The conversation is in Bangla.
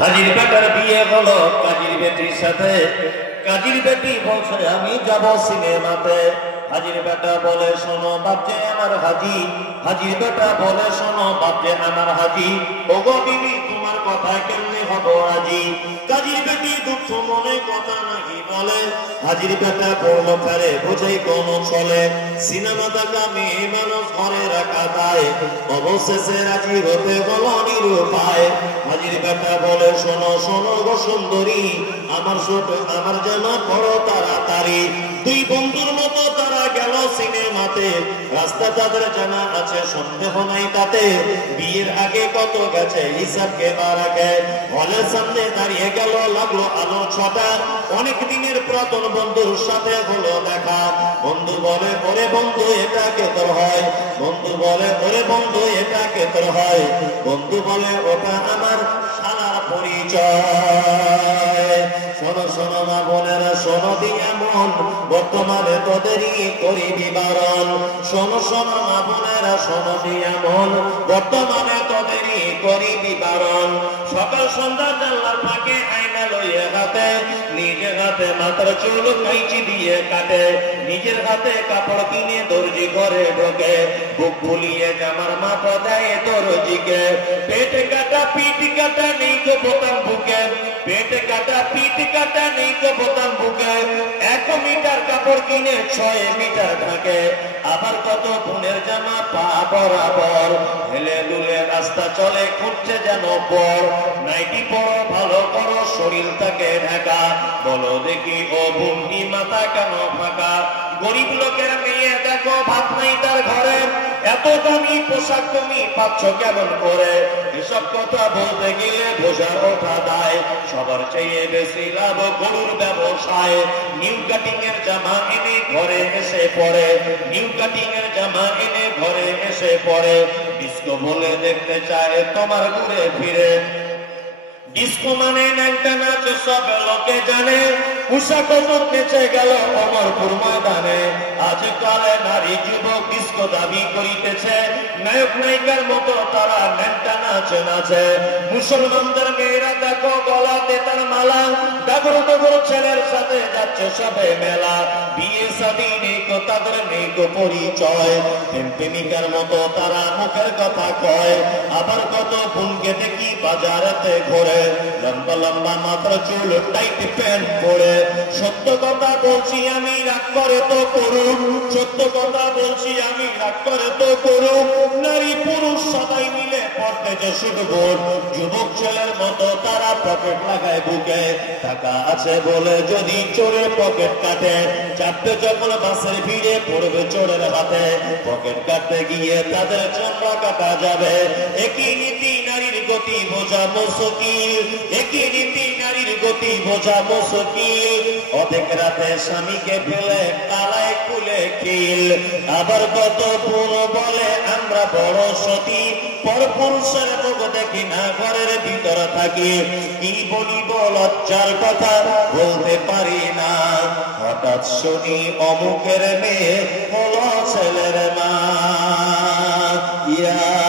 হাজির বেটার বিয়ে হলো কাজীর বেটির সাথে। কাজীর বেটি বলছে আমি যাব সিনেমাতে। হাজির বেটা বলে শোনো বাপজে আমার হাজি। হাজির বেটা বলে শোনো বাপজে আমার হাজি। ওগো বিবি তোমার কথা কেমনে হব রাজি? কাজীর বেটি দুঃখ মনে কথা নাকি বলে। হাজির বেটা পড়ল ফেরে বোঝাই কোন চলে। সিনেমা দেখা মেয়ে মানুষ ঘরে রাখা দায়। অবশেষে রাজি হতে হলো নিরুপায়। হাজির বেটা বলে শোনো শোনো গো সুন্দরী, আমার ছোট আমার জামা পড়ো তাড়াতাড়ি। দুই বন্ধুর মতো তারা গেল সিনেমাতে। রাস্তা তাদের জানা আছে সন্দেহ নাই তাতে। বিয়ের আগে কত গেছে হিসাব কে বারাকে। হলের সামনে দাঁড়িয়ে গেল লাগলো আলো ছটা। অনেক দিনের পুরাতন বন্ধুর সাথে হলো দেখা। বন্ধু বলে ওরে বন্ধু এটা কে তোর হয়? বন্ধু বলে ওরে বন্ধু এটা কে তোর হয়? বন্ধু বলে ওটা আমার শালার পরিচয়। শোনো শোনো মা বোনেরা শোনো দিয়া মন, বর্তমানে তোদেরই করি বিবরণ। শোনো শোনো মা বোনেরা শোনো দিয়া মন, বর্তমানে তোদেরই করি বিবরণ। সকাল সন্ধ্যা জানলার ফাঁকে আয়না লইয়ে হাতে, নিজের হাতে মাথার চুল কাইচি দিয়ে কাটে। নিজের হাতে কাপড় কিনে দর্জি ঘরে ঢোকে। বুক ফুলিয়ে জামার মাপ দেয় দর্জিকে। পেটে কাটা পিঠ কাটা নেই তো বোতাম বুকে। পেটে কাটা পিঠ কাটা নেই তো বোতাম বুকে। 1 মিটার কাপড় কিনে 6 মিটার ঢাকে। আবার কত বোনের জামা পা বরাবর। হেলে দুলে রাস্তা চলে খুঁজছে যেন পর। নাইটি পরো ভালো করো শরীর তাকে ঢাকা। বলো দেখি ও বুন্ডি মাথা কেন ফাঁকা? গরিব লোকের মেয়ে দেখো ভাত নাই তার ঘরে। এত দামি পোশাক তুমি পাচ্ছ কেমন করে? এসব কথা বলতে গেলে বোঝা ওঠা দায়। সবার চেয়ে বেশি লাভ গরুর ব্যবসায়। নিউ কাটিং এর জামা এনে ঘরে এসে পড়ে। নিউ কাটিং এর জামা এনে ঘরে এসে পড়ে। ডিস্কো বলে দেখতে চায় তোমার ঘুরে ফিরে। ডিস্কো মানে ন্যাংটা নাচ সব লোকে জানে। উষা কত নেচে গেল অমরপুর ময়দানে। আজকালে নারী যুবক ডিস্কো দাবি করিতেছে। নায়ক নায়িকার মতো তারা ন্যাংটা নাচ নাচে। মুসলমানদের মেয়েরা দেখো গলাতে তার মালা। ডাগর ডগর ছেলের সাথে যাচ্ছে সবে মেলা। বিয়ে শাদী নেই কো তাদের নেই কো পরিচয়। প্রেমিকার মতো তারা মুখের কথা কয়। আবার কত বোনকে দেখি বাজারেতে ঘোরে। লম্বা লম্বা মাথার চুল টাইট প্যান্ট পরে। সত্য কথা বলছি আমি রাগ করে তো করুন। সত্য কথা বলছি আমি রাগ করে তো করুন। নারী পুরুষ সবাই মিলে পড়তে যে শুটবোর্ড। যুবক ছেলের মতো তারা পকেট লাগায় বুকে। টাকা আছে বলে যদি চোরে পকেট কাটে। চাপবে যখন বাসের ভিড়ে পড়বে চোরের হাতে। পকেট কাটতে গিয়ে তাদের চমড়া কাটা যাবে। একই নীতি নারীর গতি বোঝা মুশকিল। একই নীতি নারীর গতি বোঝা মুশকিল। অধিক রাতে স্বামীকে ফেলে তালায় খুলে খিল। আবার কত পুন বলে আমরা বড় সতী। পরপুরুষের মুখ দেখি না ঘরের ভিতর থাকি। কি বলিব লজ্জার কথা বলতে পারি না। হঠাৎ শুনি অমুকের মেয়ে হলো ছেলের মা। ইয়া